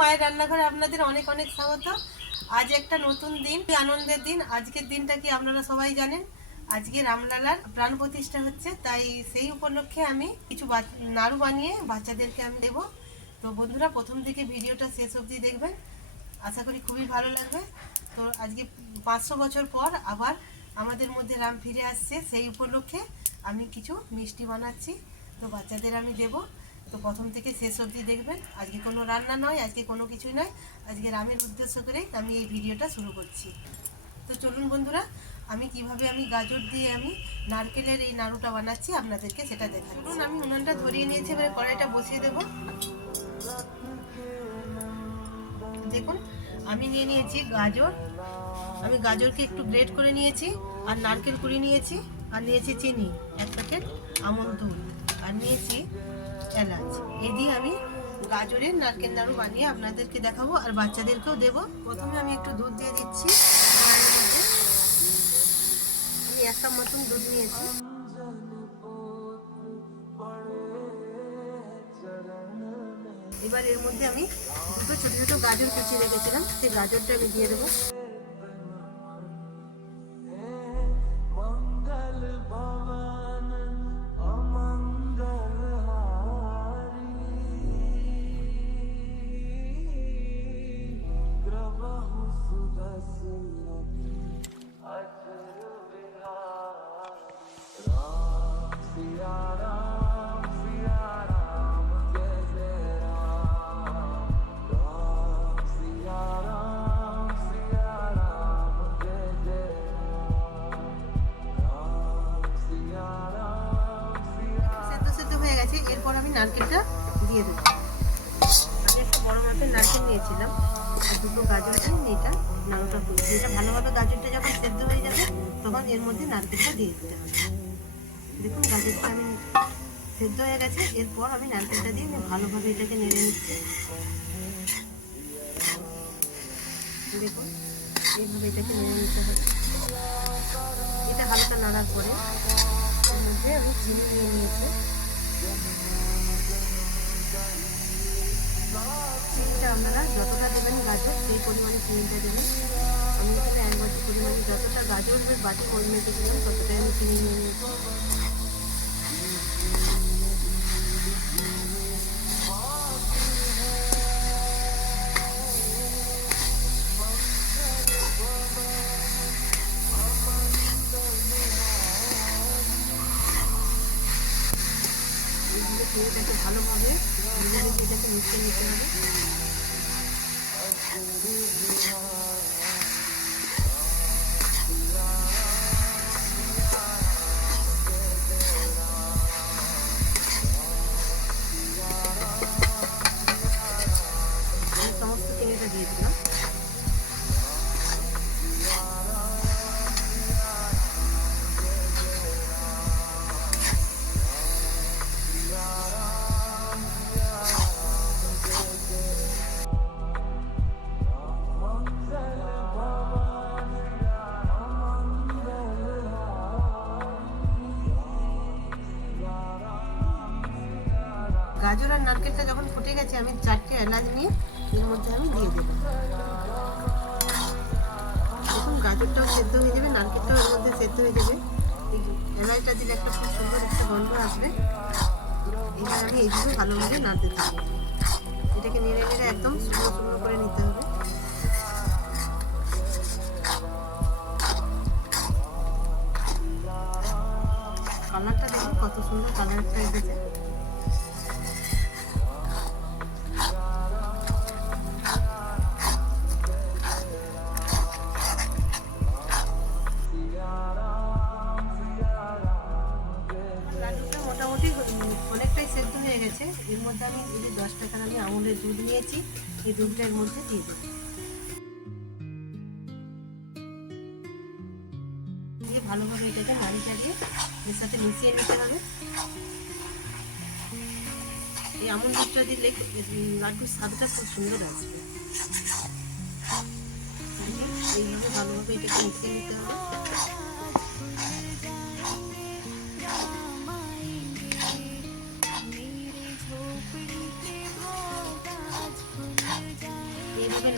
মায়ের রান্নাঘরে আপনাদের অনেক অনেক স্বাগত। আজ একটা নতুন দিন, আনন্দের দিন। আজকের দিনটা কি আপনারা সবাই জানেন, আজকে রামলালার প্রাণ প্রতিষ্ঠা হচ্ছে। তাই সেই উপলক্ষে আমি কিছু নাড়ু বানিয়ে বাচ্চাদেরকে আমি দেবো। তো বন্ধুরা, প্রথম থেকে ভিডিওটা শেষ অবধি দেখবেন, আশা করি খুবই ভালো লাগবে। তো আজকে 500 বছর পর আবার আমাদের মধ্যে রাম ফিরে আসছে, সেই উপলক্ষে আমি কিছু মিষ্টি বানাচ্ছি, তো বাচ্চাদের আমি দেবো। তো প্রথম থেকে শেষ অবধি দেখবেন। আজকে কোনো রান্না নয়, আজকে কোনো কিছুই নয়, আজকে রামের উদ্দেশ্য করেই আমি এই ভিডিওটা শুরু করছি। তো চলুন বন্ধুরা, আমি কিভাবে গাজর দিয়ে আমি নারকেলের এই নাড়ুটা বানাচ্ছি আপনাদেরকে সেটা দেখাচ্ছি। চলুন, আমি উনুনটা ধরিয়ে নিয়েছি, এবারে কড়াইটা বসিয়ে দেবো। দেখুন, আমি নিয়ে নিয়েছি গাজর। আমি গাজরকে একটু গ্রেট করে নিয়েছি, আর নারকেল করে নিয়েছি, আর নিয়েছি চিনি 1 প্যাকেট, আমন্ড দুধ, আর নিয়েছি এলাচ। এই দিয়ে আমি গাজরের নারকেল নাড়ু বানিয়ে আপনাদেরকে দেখাবো আর বাচ্চাদেরকেও দেবো। প্রথমে আমি একটু দুধ দিয়ে দিচ্ছি। আমি 1 কাপ মতন দুধ নিয়েছি। এবার এর মধ্যে আমি দুটো ছোট ছোট গাজর কুচিয়ে রেখেছিলাম, সেই গাজরটা আমি দিয়ে দেবো। এরপর আমি নারকেলটা দিয়ে দেবো। আমি একটা বড় মাপের নারকেল নিয়েছিলাম, দুটো গাজর দিয়ে এটা নাড়ুটা করছি। এটা ভালোভাবে গাজরটা যখন সেদ্ধ হয়ে যাবে তখন এর মধ্যে নারকেলটা দিয়ে দিতে হবে। দেখুন, গাজরটা আমি সেদ্ধ হয়ে গেছে। এরপর আমি নারকেলটা দিয়ে ভালোভাবে এটাকে নেড়ে নিচ্ছি। দেখুন, এইভাবে এটাকে নেড়ে নিতে হবে। এটা হালকা নাড়ার পরে এর মধ্যে আমি চিনি নিয়ে নিয়েছি। চিনিটা আপনারা যতটা দেবেন গাজর, সেই পরিমাণে চিনিটা দেবেন। আমি এখানে 1 বাটি পরিমাণে, যতটা গাজর বাটি পরিমাণে দিলাম ততটাই আমি চিনি নিয়ে নিয়েছি। এটাকে ভালোভাবে এটাকে মিশিয়ে নিতে হবে। সমস্ত চিনিটা দিয়ে দিলাম। গাজর আর নারকেলটা যখন ফুটে গেছে, আমি 4টে এলাচ নিয়ে এর মধ্যে আমি দিয়ে দেবো। দেখুন, গাজরটাও সেদ্ধ হয়ে যাবে, নারকেলটাও এর মধ্যে সেদ্ধ হয়ে যাবে। এই এলাচটা দিলে একটা খুব সুন্দর একটা গন্ধ আসবে। এবার আমি এইভাবে ভালোভাবে নাড়তে থাকবো। এটাকে নেড়ে নেড়ে একদম শুকনো শুকনো করে নিতে হবে। কালারটা দেখুন কত সুন্দর কালারটা এসেছে। মোটামুটি অনেকটাই সেদ্ধ হয়ে গেছে। এর মধ্যে আমি এই যে 10 টাকার আমি আমুলের দুধ নিয়েছি, এই দুধটা এর মধ্যে দিয়ে দেবো। দিয়ে ভালোভাবে এটাকে নাড়ি চালিয়ে এর সাথে মিশিয়ে নিতে হবে। এই আমুল দুধটা দিলে লাড্ডুর স্বাদটা খুব সুন্দর আসবে। এইভাবে ভালোভাবে এটাকে মিশিয়ে নিতে হবে।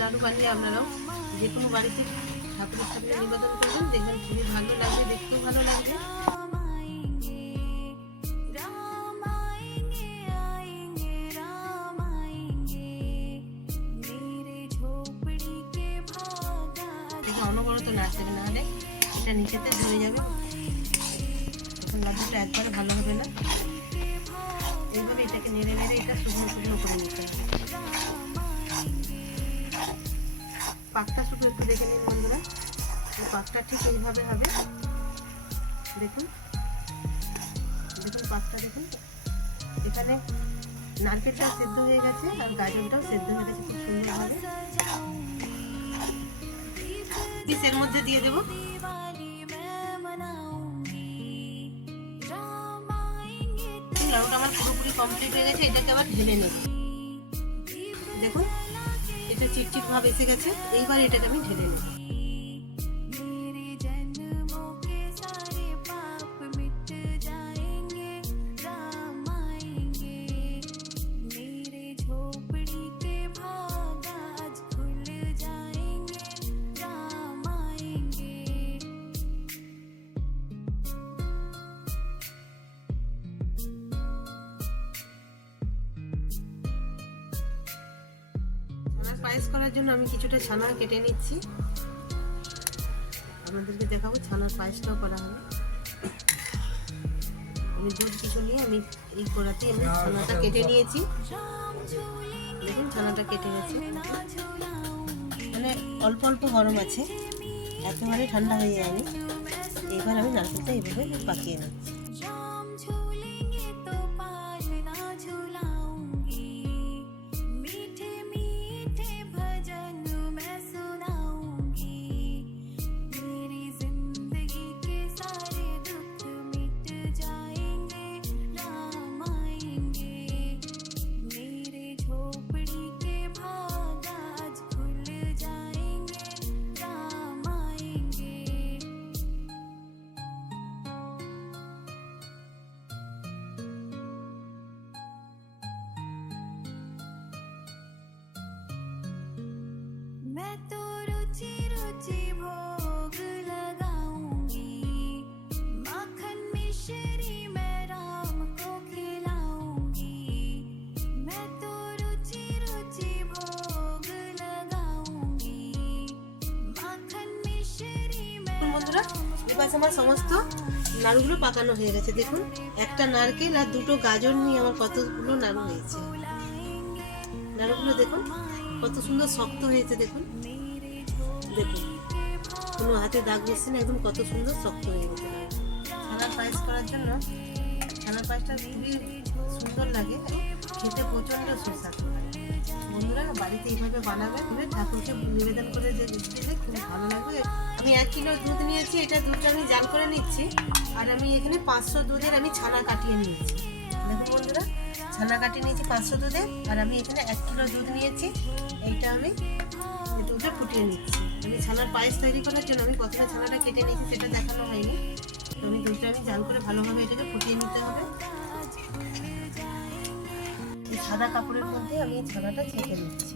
নাড়ু বানিয়ে আপনারাও যে কোনো বাড়িতে ঠাকুরের সামনে নিবেদন করবেন, দেখবেন খুবই ভালো লাগবে, দেখতেও ভালো লাগবে। অনবরত নাড়তে হবে, নাহলে এটা নিচেতে ধরে যাবে, তখন লাড্ডুটা একবারে ভালো হবে না। এইভাবে এটাকে নেড়ে নেড়ে এটা শুকনো শুকনো করে নিতে হবে। পাকটা শুধু একটু দেখে নিন বন্ধুরা, পাকটা ঠিক এইভাবে হবে। দেখুন দেখুন পাকটা দেখুন, এখানে নারকেলটাও সেদ্ধ হয়ে গেছে আর গাজরটাও সেদ্ধ হয়ে গেছে খুব সুন্দরভাবে। এর মধ্যে দিয়ে দেবো লাড়ুটা আমার পুরোপুরি কমপ্লিট হয়ে গেছে। এটাকে আবার ঢেলে নেব। দেখুন এটা চিটচিট ভাব এসে গেছে, এইবার এটাকে আমি ঢেলে নেব। পায়েস করার জন্য আমি কিছুটা ছানা কেটে নিচ্ছি, আপনাদেরকে দেখাবো ছানার পায়েসটাও করা হবে। আমি দুধ কিছু নিয়ে আমি এই কড়াতে আমি ছানাটা কেটে নিয়েছি। দেখুন ছানাটা কেটে গেছে, মানে অল্প অল্প গরম আছে, একেবারে ঠান্ডা হয়ে যায়নি। এবার আমি নারকেলটা এইভাবে পাকিয়ে নিচ্ছি। বন্ধুরা এবার আমার সমস্ত নাড়ুগুলো পাকানো হয়ে গেছে। দেখুন একটা নারকেল আর দুটো গাজর নিয়ে আমার কতগুলো নাড়ু হয়েছে। নাড়ুগুলো দেখুন কত সুন্দর শক্ত হয়েছে। দেখুন দেখুন কোনো হাতে দাগ বসছে না, একদম কত সুন্দর শক্ত হয়ে গেছে। ছানার পায়েস করার জন্য ছানার পায়েসটা খুবই সুন্দর লাগে, খেতে প্রচণ্ড সুস্বাদু। বন্ধুরা বাড়িতে এইভাবে বানাবে, ঠাকুরকে নিবেদন করে দিলে খুব ভালো লাগবে। আমি 1 কিলো দুধ নিয়েছি, এটা দুধটা আমি জাল করে নিচ্ছি। আর আমি এখানে 500 দুধের আমি ছানা কাটিয়ে নিয়েছি। দেখুন বন্ধুরা ছানা কাটিয়ে নিয়েছি 500 দুধের, আর আমি এখানে 1 কিলো দুধ নিয়েছি। এইটা আমি দুধটা ফুটিয়ে নিচ্ছি। আমি ছানার পায়েস তৈরি করার জন্য আমি প্রথমে ছানাটা কেটে নিয়েছি, সেটা দেখানো হয়নি। তো আমি দুধটা আমি জাল করে ভালোভাবে এটাকে ফুটিয়ে নিতে হবে। এই সাদা কাপড়ের মধ্যে আমি এই ছানাটা ছেঁকে নিচ্ছি।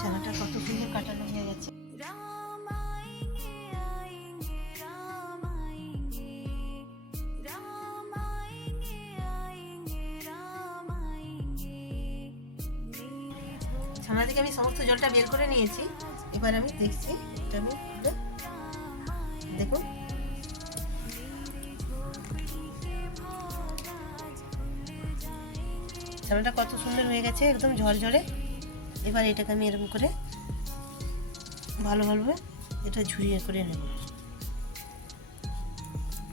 ছানাটা কত সুন্দর কাটানো হয়ে গেছে। ছানা থেকে আমি সমস্ত জলটা বের করে নিয়েছি। এবার আমি দেখছি এটা আমি দেখুন ছানাটা কত সুন্দর হয়ে গেছে, একদম ঝরঝরে। এবার এটাকে আমি এরকম করে ভালোভাবে এটা ঝুরিয়ে করে নেব।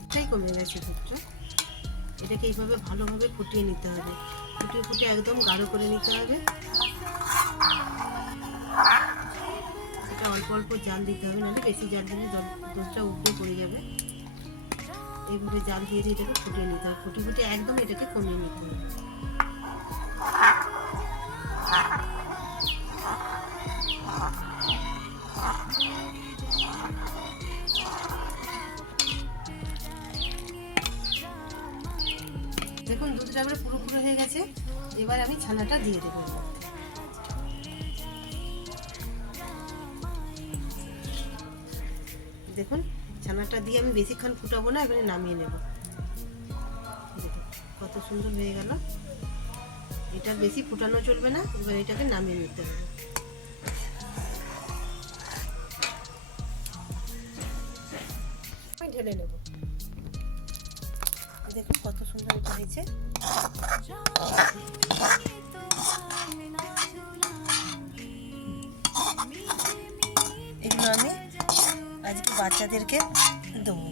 এটাই কমে গেছে দুধটা। এটাকে এইভাবে ভালোভাবে ফুটিয়ে নিতে হবে, ফুটিয়ে ফুটিয়ে একদম গাঢ় করে নিতে হবে। এটা অল্প অল্প জাল দিতে হবে, নাহলে বেশি জাল দিলে দুধটা উপরে পড়ে যাবে। এইভাবে জাল দিয়ে দিয়ে এটাকে ফুটিয়ে নিতে হবে, ফুটিয়ে ফুটিয়ে একদম এটাকে কমিয়ে নিতে হবে। দেখুন দুধটা এবারে পুরো হয়ে গেছে। এবার আমি ছানাটা দিয়ে দেবো। দেখুন ছানাটা দিয়ে আমি বেশিক্ষণ ফুটাবো না, এবারে নামিয়ে নেব। দেখুন কত সুন্দর হয়ে গেল। এটা বেশি ফুটানো চলবে না, এবার এটাকে নামিয়ে নিতে হবে। আমি ঢেলে নেব। দেখুন কত সুন্দর এটা হয়েছে। এগুলো আমি আজকে বাচ্চাদেরকে দেবো।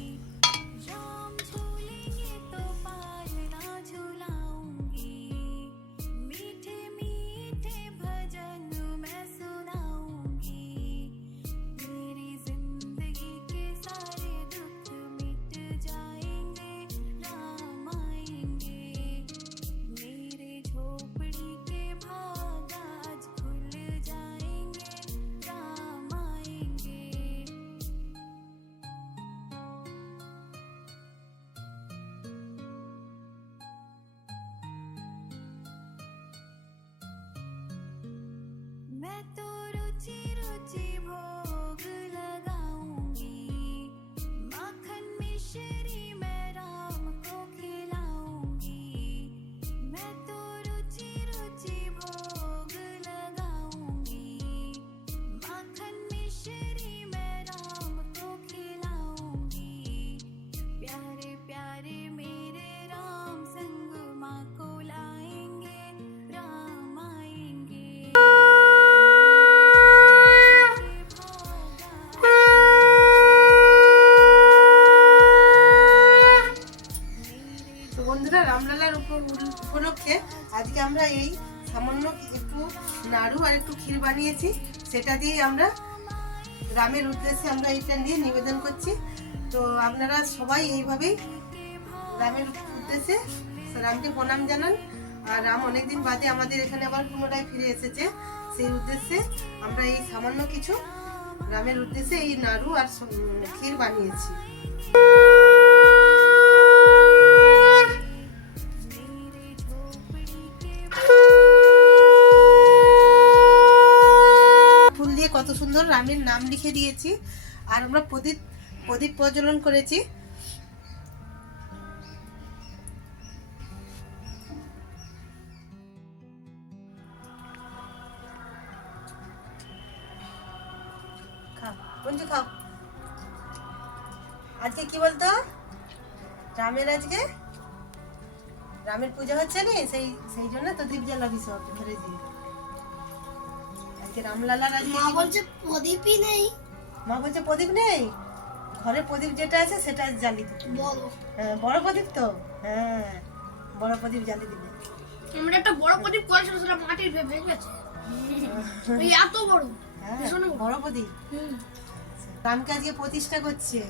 मैं तो रुचि रुचि भोग लगाऊंगी, माखन मिश्री मैं राम को खिलाऊंगी। मैं तो रुचि रुचि भोग लगाऊंगी, माखन मिश्री मैं राम को खिलाऊंगी। प्यारे प्यारे मेरे राम संग माँ को लाएंगे, राम आएंगे। তো বন্ধুরা, রামলালার উপলক্ষে আজকে আমরা এই সামান্য একটু নাড়ু আর একটু ক্ষীর বানিয়েছি। সেটা দিয়ে আমরা রামের উদ্দেশ্যে আমরা এটা নিয়ে নিবেদন করছি। তো আপনারা সবাই এইভাবেই রামের উদ্দেশ্যে রামকে প্রণাম জানান। আর রাম অনেকদিন বাদে আমাদের এখানে আবার পুনরায় ফিরে এসেছে, সেই উদ্দেশ্যে আমরা এই সামান্য কিছু রামের উদ্দেশ্যে এই নাড়ু আর ক্ষীর বানিয়েছি। ফুল দিয়ে কত সুন্দর রামের নাম লিখে দিয়েছি। আর আমরা প্রদীপ প্রজ্বলন করেছি। খাও বন্ধু খাও। আজকে কি বলতো, রামের পূজা হচ্ছে না, সেই জন্য তো দীপ জ্বালাবি সব ঘরে দিয়ে। আজকে রামলালার মা বলছে প্রদীপই নেই। মা বলছে প্রদীপ নেই, ঘরে প্রদীপ যেটা আছে সেটা জ্বালি দিতে। হ্যাঁ বড় প্রদীপ তো, হ্যাঁ বড় প্রদীপ জ্বালি দিবে। আমরা একটা বড় প্রদীপ করেছিল, সেটা মাটির ভেঙে গেছে। এই এত বড়, হ্যাঁ বড় প্রদীপ। রামকে আজকে প্রতিষ্ঠা করছে,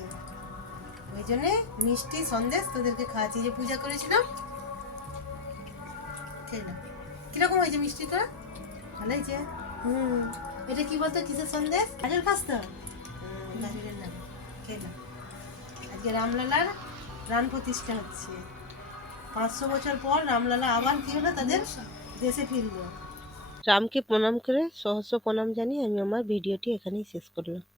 ওই জন্য মিষ্টি সন্দেশ তোদেরকে খাওয়াচ্ছি। যে পূজা করেছিলাম, খেলাম। কিরকম হয়েছে মিষ্টিটা? ভালো হয়েছে। এটা কি বলতো, কিসের সন্দেশ? গাজর খাস তো? গাজরের নাম খেলাম। আজকে রামলালার প্রাণ প্রতিষ্ঠা হচ্ছে। 500 বছর পর রামলালা আবার কি হলো, তাদের দেশে ফিরলো। রামকে প্রণাম করে সহস্র প্রণাম জানিয়ে আমি আমার ভিডিওটি এখানেই শেষ করলাম।